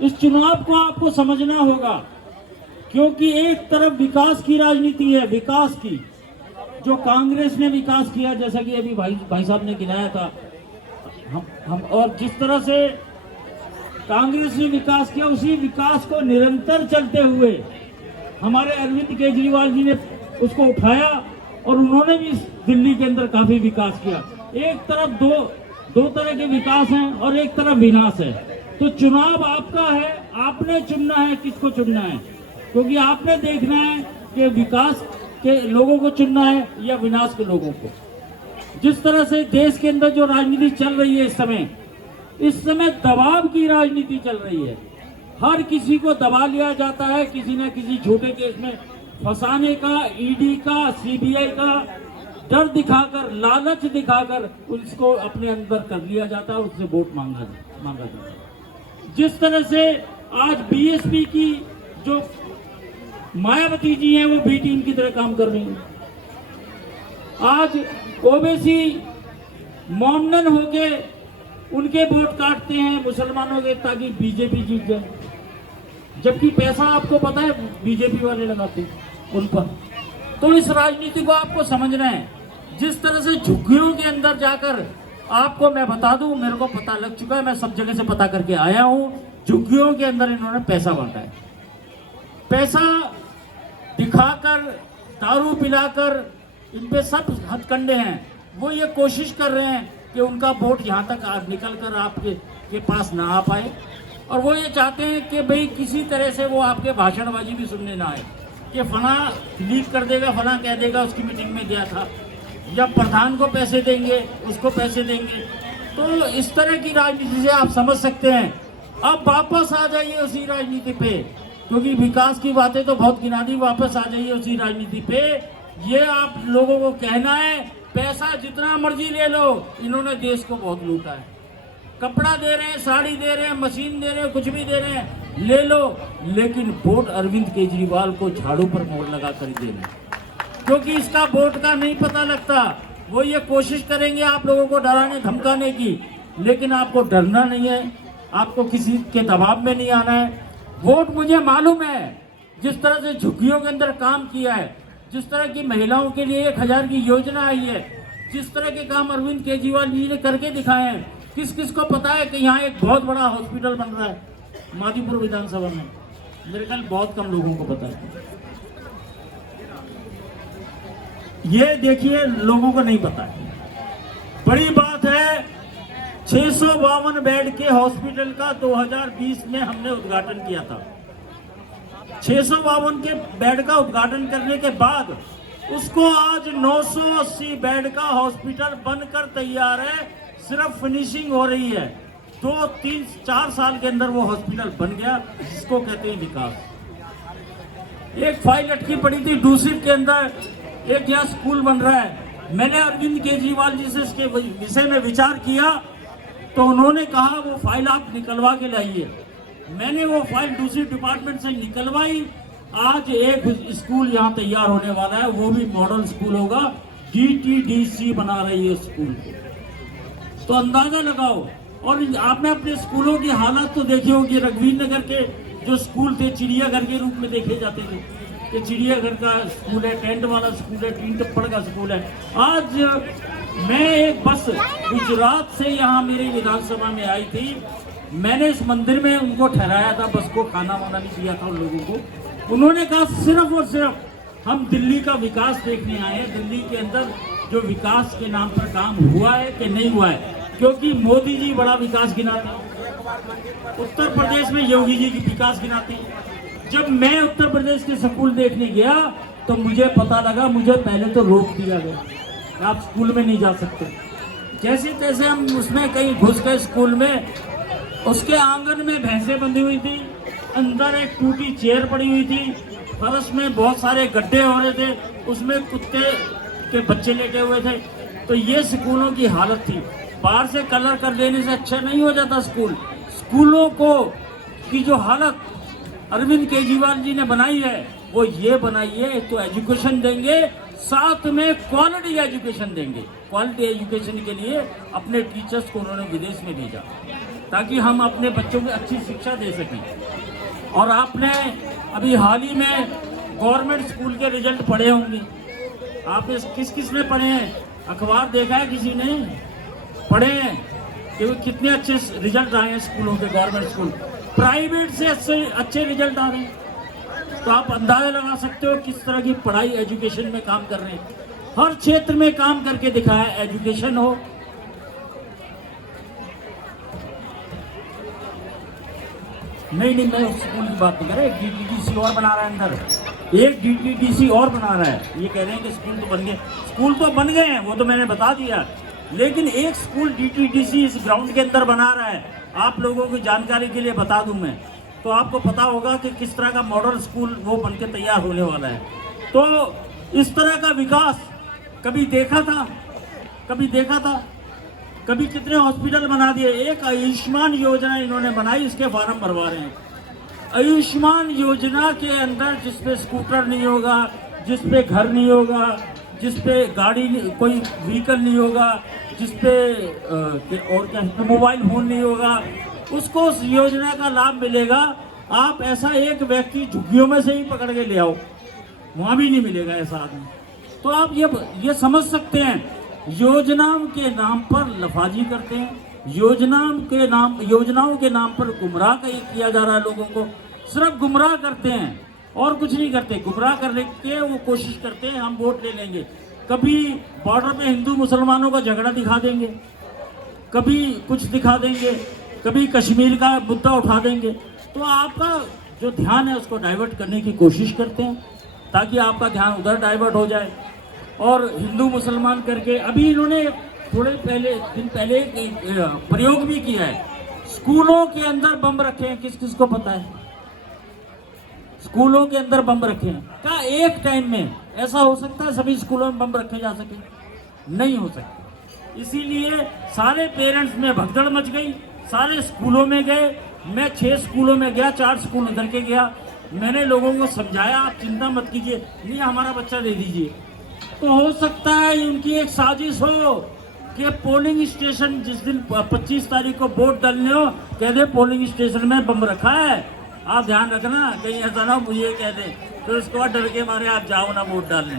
इस चुनाव को आपको समझना होगा, क्योंकि एक तरफ विकास की राजनीति है, विकास की, जो कांग्रेस ने विकास किया, जैसा कि अभी भाई साहब ने गिनाया था, हम और जिस तरह से कांग्रेस ने विकास किया, उसी विकास को निरंतर चलते हुए हमारे अरविंद केजरीवाल जी ने उसको उठाया और उन्होंने भी दिल्ली के अंदर काफी विकास किया। एक तरफ दो तरह के विकास हैं और एक तरफ विनाश है। तो चुनाव आपका है, आपने चुनना है किसको चुनना है, क्योंकि आपने देखना है कि विकास के लोगों को चुनना है या विनाश के लोगों को। जिस तरह से देश के अंदर जो राजनीति चल रही है इस समय दबाव की राजनीति चल रही है। हर किसी को दबा लिया जाता है, किसी न किसी छोटे केस में फंसाने का, ईडी का, सीबीआई का डर दिखाकर, लालच दिखाकर उसको अपने अंदर कर लिया जाता है, उससे वोट मांगा जाता है। जिस तरह से आज बीएसपी की जो मायावती जी हैं वो बी टीम की तरह काम कर रही हैं। आज ओबीसी मौमनन होके उनके वोट काटते हैं मुसलमानों के, ताकि बीजेपी जीत जाए, जबकि पैसा आपको पता है बीजेपी वाले लगाते हैं उन पर। तो इस राजनीति को आपको समझना है। जिस तरह से झुग्गियों के अंदर जाकर, आपको मैं बता दूं, मेरे को पता लग चुका है, मैं सब जगह से पता करके आया हूं, झुग्गियों के अंदर इन्होंने पैसा बांटा है। पैसा दिखाकर, दारू पिलाकर, इन पे सब हथकंडे हैं। वो ये कोशिश कर रहे हैं कि उनका वोट यहाँ तक निकल कर आपके पास ना आ पाए, और वो ये चाहते हैं कि भाई किसी तरह से वो आपके भाषणबाजी भी सुनने ना आए, कि फला लीक कर देगा, फला कह देगा उसकी मीटिंग में गया था, या प्रधान को पैसे देंगे, उसको पैसे देंगे। तो इस तरह की राजनीति से आप समझ सकते हैं। अब वापस आ जाइए उसी राजनीति पे, क्योंकि विकास की बातें तो बहुत गिना दी, वापस आ जाइए उसी राजनीति पे। ये आप लोगों को कहना है, पैसा जितना मर्जी ले लो, इन्होंने देश को बहुत लूटा है। कपड़ा दे रहे हैं, साड़ी दे रहे हैं, मशीन दे रहे हैं, कुछ भी दे रहे हैं, ले लो, लेकिन वोट अरविंद केजरीवाल को झाड़ू पर मोड़ लगा कर देना, क्योंकि इसका वोट का नहीं पता लगता। वो ये कोशिश करेंगे आप लोगों को डराने धमकाने की, लेकिन आपको डरना नहीं है, आपको किसी के दबाव में नहीं आना है। वोट मुझे मालूम है, जिस तरह से झुग्गियों के अंदर काम किया है, जिस तरह की महिलाओं के लिए 1000 की योजना आई है, जिस तरह के काम अरविंद केजरीवाल जी ने करके दिखाए हैं, किस किस को पता है कि यहाँ एक बहुत बड़ा हॉस्पिटल बन रहा है माधीपुर विधानसभा में? मेरे ख्याल बहुत कम लोगों को पता है। ये देखिए, लोगों को नहीं पता है। बड़ी बात है, 652 बेड के हॉस्पिटल का 2020 में हमने उद्घाटन किया था। 652 के बेड का उद्घाटन करने के बाद उसको आज 980 बेड का हॉस्पिटल बनकर तैयार है, सिर्फ फिनिशिंग हो रही है। 2, 3, 4 साल के अंदर वो हॉस्पिटल बन गया, जिसको कहते हैं विकास। एक फाइल अटकी पड़ी थी दूसरी के अंदर, एक यहाँ स्कूल बन रहा है। मैंने अरविंद केजरीवाल जी से इसके विषय में विचार किया, तो उन्होंने कहा वो फाइल आप निकलवा के लाइए। मैंने वो फाइल दूसरी डिपार्टमेंट से निकलवाई। आज एक स्कूल यहाँ तैयार होने वाला है, वो भी मॉडल स्कूल होगा। DTDC बना रही है स्कूल को, तो अंदाजा लगाओ। और आपने अपने स्कूलों की हालत तो देखी होगी। रघुवीर नगर के जो स्कूल थे, चिड़ियाघर के रूप में देखे जाते थे कि चिड़ियाघर का स्कूल है, टेंट वाला स्कूल है, टीन टप्पड़ का स्कूल है। आज मैं एक बस गुजरात से यहाँ मेरी विधानसभा में आई थी, मैंने इस मंदिर में उनको ठहराया था, बस को खाना वाना नहीं दिया था उन लोगों को। उन्होंने कहा सिर्फ और सिर्फ हम दिल्ली का विकास देखने आए हैं, दिल्ली के अंदर जो विकास के नाम पर काम हुआ है कि नहीं हुआ है, क्योंकि मोदी जी बड़ा विकास गिनाते हैं, उत्तर प्रदेश में योगी जी की विकास गिनाते हैं। जब मैं उत्तर प्रदेश के स्कूल देखने गया तो मुझे पता लगा, मुझे पहले तो रोक दिया गया, आप स्कूल में नहीं जा सकते। जैसे तैसे हम उसमें कहीं घुस गए स्कूल में, उसके आंगन में भैंसें बंधी हुई थी, अंदर एक टूटी चेयर पड़ी हुई थी, फर्श में बहुत सारे गड्ढे हो रहे थे, उसमें कुत्ते के बच्चे लेटे हुए थे। तो ये स्कूलों की हालत थी। बाहर से कलर कर देने से अच्छा नहीं हो जाता स्कूल। स्कूलों को की जो हालत अरविंद केजरीवाल जी ने बनाई है, वो ये बनाइए तो एजुकेशन देंगे, साथ में क्वालिटी एजुकेशन देंगे। क्वालिटी एजुकेशन के लिए अपने टीचर्स को उन्होंने विदेश में भेजा। ताकि हम अपने बच्चों को अच्छी शिक्षा दे सकें। और आपने अभी हाल ही में गवर्नमेंट स्कूल के रिजल्ट पढ़े होंगे, आपने किस किस ने पढ़े हैं? अखबार देखा है किसी ने? पढ़े हैं कि वो कितने अच्छे रिजल्ट आए हैं स्कूलों के, गवर्नमेंट स्कूल। प्राइवेट से अच्छे रिजल्ट आ रहे हैं। तो आप अंदाजा लगा सकते हो किस तरह की पढ़ाई एजुकेशन में काम कर रहे हैं। हर क्षेत्र में काम करके दिखाया, एजुकेशन हो, नहीं मैं उस स्कूल की बात नहीं कर रहा, एक डीटीडीसी और बना रहा है अंदर, एक डीटीडीसी और बना रहा है। ये कह रहे हैं कि स्कूल तो बन गए, स्कूल तो बन गए हैं, वो तो मैंने बता दिया, लेकिन एक स्कूल डीटीडीसी इस ग्राउंड के अंदर बना रहा है। आप लोगों की जानकारी के लिए बता दूं मैं, तो आपको पता होगा कि किस तरह का मॉडल स्कूल वो बन के तैयार होने वाला है। तो इस तरह का विकास कभी देखा था? कभी देखा था? कभी कितने हॉस्पिटल बना दिए। एक आयुष्मान योजना इन्होंने बनाई, इसके फॉर्म भरवा रहे हैं। आयुष्मान योजना के अंदर जिसपे स्कूटर नहीं होगा, जिसपे घर नहीं होगा, जिसपे गाड़ी कोई व्हीकल नहीं होगा, जिसपे और क्या मोबाइल फोन नहीं होगा, उसको उस योजना का लाभ मिलेगा। आप ऐसा एक व्यक्ति झुग्गियों में से ही पकड़ के ले आओ, वहां भी नहीं मिलेगा ऐसा आदमी। तो आप ये समझ सकते हैं, योजनाओं के नाम पर लफाजी करते हैं, योजनाओं के नाम पर गुमराह किया जा रहा है लोगों को, सिर्फ गुमराह करते हैं और कुछ नहीं करते। गुमराह करने के वो कोशिश करते हैं हम वोट ले लेंगे। कभी बॉर्डर पे हिंदू मुसलमानों का झगड़ा दिखा देंगे, कभी कुछ दिखा देंगे, कभी कश्मीर का मुद्दा उठा देंगे। तो आपका जो ध्यान है उसको डाइवर्ट करने की कोशिश करते हैं ताकि आपका ध्यान उधर डाइवर्ट हो जाए। और हिंदू मुसलमान करके अभी इन्होंने थोड़े दिन पहले प्रयोग भी किया है, स्कूलों के अंदर बम रखे हैं। किस किस को पता है? स्कूलों के अंदर बम रखे हैं। क्या एक टाइम में ऐसा हो सकता है सभी स्कूलों में बम रखे जा सके? नहीं हो सकता। इसीलिए सारे पेरेंट्स में भगदड़ मच गई, सारे स्कूलों में गए। मैं 6 स्कूलों में गया, 4 स्कूल उधर के गया। मैंने लोगों को समझाया आप चिंता मत कीजिए, नहीं हमारा बच्चा दे दीजिए। तो हो सकता है उनकी एक साजिश हो कि पोलिंग स्टेशन जिस दिन 25 तारीख को वोट डालने हो, कह दे पोलिंग स्टेशन में बम रखा है, आप ध्यान रखना, कहीं ऐसा ना मुझे कह दे। तो इसके बाद डर के मारे आप जाओ ना वोट डालने।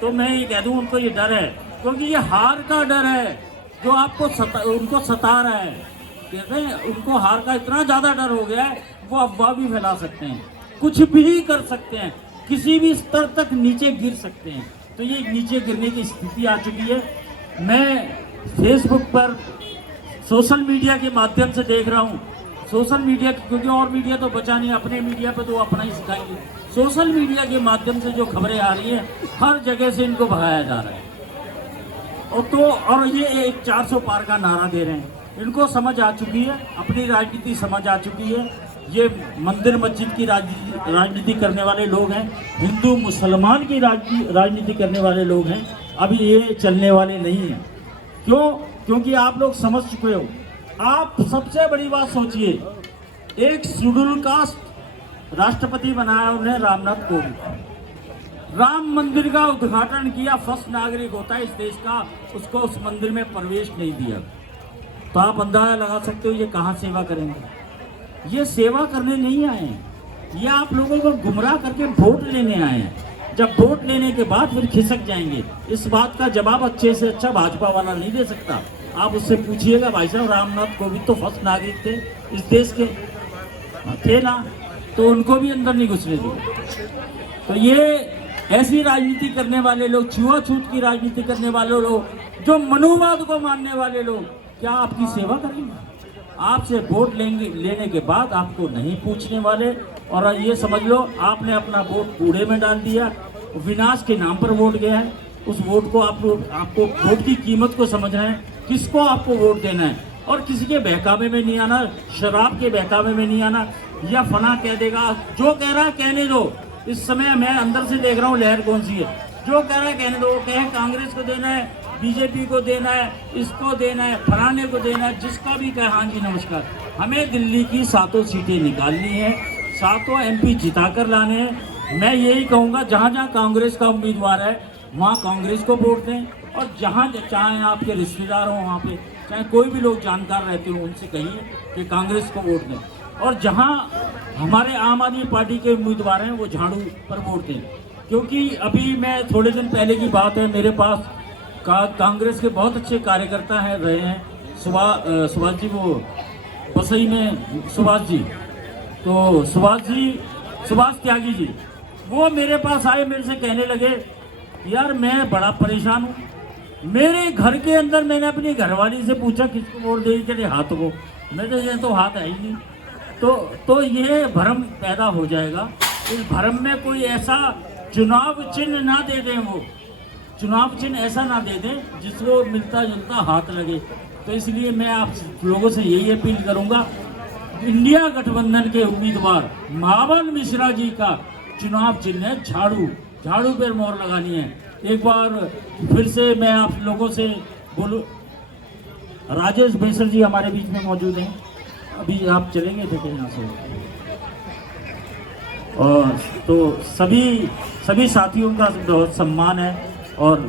तो मैं ये कह दूं उनको ये डर है, क्योंकि ये हार का डर है जो आपको उनको सता रहा है। कहते हैं उनको हार का इतना ज़्यादा डर हो गया है, वो अफवाह भी फैला सकते हैं, कुछ भी कर सकते हैं, किसी भी स्तर तक नीचे गिर सकते हैं। तो ये नीचे गिरने की स्थिति आ चुकी है। मैं फेसबुक पर सोशल मीडिया के माध्यम से देख रहा हूँ, सोशल मीडिया, क्योंकि और मीडिया तो बचा नहीं, अपने मीडिया पे तो अपना ही सिखाएंगे। सोशल मीडिया के माध्यम से जो खबरें आ रही हैं, हर जगह से इनको भगाया जा रहा है। और ये एक 400 पार का नारा दे रहे हैं। इनको समझ आ चुकी है, अपनी राजनीति समझ आ चुकी है। ये मंदिर मस्जिद की राजनीति करने वाले लोग हैं, हिंदू मुसलमान की राजनीति करने वाले लोग हैं। अभी ये चलने वाले नहीं हैं। क्यों? क्योंकि आप लोग समझ चुके हो। आप सबसे बड़ी बात सोचिए, एक शेड्यूल कास्ट राष्ट्रपति बनाया उन्हें रामनाथ कोविंद। राम मंदिर का उद्घाटन किया, फर्स्ट नागरिक होता है इस देश का, उसको उस मंदिर में प्रवेश नहीं दिया। तो आप अंदाजा लगा सकते हो ये कहाँ सेवा करेंगे। ये सेवा करने नहीं आए हैं, ये आप लोगों को गुमराह करके वोट लेने आए हैं। जब वोट लेने के बाद फिर खिसक जाएंगे। इस बात का जवाब अच्छे से अच्छा भाजपा वाला नहीं दे सकता। आप उससे पूछिएगा, भाई साहब रामनाथ कोविंद तो फर्स्ट नागरिक थे इस देश के, थे ना, तो उनको भी अंदर नहीं घुसने दिए। तो ये ऐसी राजनीति करने वाले लोग, छुआछूत की राजनीति करने वाले लोग, जो मनुवाद को मानने वाले लोग, क्या आपकी सेवा करेंगे? आपसे वोट लेने के बाद आपको नहीं पूछने वाले। और ये समझ लो आपने अपना वोट कूड़े में डाल दिया, विनाश के नाम पर वोट गया है। उस वोट को आपको वोट की कीमत को समझना है, किसको आपको वोट देना है। और किसी के बहकावे में नहीं आना, शराब के बहकावे में नहीं आना, या फना कह देगा, जो कह रहा है कहने दो। इस समय मैं अंदर से देख रहा हूँ लहर कौन सी है। जो कह रहा है कहने दो, कहे कांग्रेस को देना है, बीजेपी को देना है, इसको देना है, फलाने को देना है, जिसका भी कहे हाँ जी नमस्कार। हमें दिल्ली की 7 सीटें निकालनी है, 7 MP जिताकर लाने हैं। मैं यही कहूँगा, जहाँ जहाँ कांग्रेस का उम्मीदवार है वहाँ कांग्रेस को वोट दें, और जहाँ चाहे आपके रिश्तेदार हों वहाँ पे चाहे कोई भी लोग जानकार रहते हो, उनसे कहिए कि कांग्रेस को वोट दें। और जहां हमारे आम आदमी पार्टी के उम्मीदवार हैं वो झाड़ू पर वोट दें, क्योंकि अभी मैं थोड़े दिन पहले की बात है, मेरे पास कांग्रेस के बहुत अच्छे कार्यकर्ता हैं रहे हैं, सुभाष जी, वो बसई में सुभाष जी, तो सुभाष त्यागी जी, वो मेरे पास आए, मेरे से कहने लगे यार मैं बड़ा परेशान हूँ, मेरे घर के अंदर मैंने अपनी घरवाली से पूछा किसको वोट देगी, तेरे हाथ को, मेरे ये तो हाथ है ही नहीं। तो ये भ्रम पैदा हो जाएगा। इस भ्रम में कोई ऐसा चुनाव चिन्ह ना दे दें, वो चुनाव चिन्ह ऐसा ना दे दें जिसको मिलता जुलता हाथ लगे। तो इसलिए मैं आप लोगों से यही अपील करूंगा, इंडिया गठबंधन के उम्मीदवार मावन मिश्रा जी का चुनाव चिन्ह है झाड़ू, झाड़ू पर मोहर लगानी है। एक बार फिर से मैं आप लोगों से बोलूं, राजेश बेसर जी हमारे बीच में मौजूद हैं, अभी आप चलेंगे थे यहाँ से, और तो सभी साथियों का बहुत सम्मान है और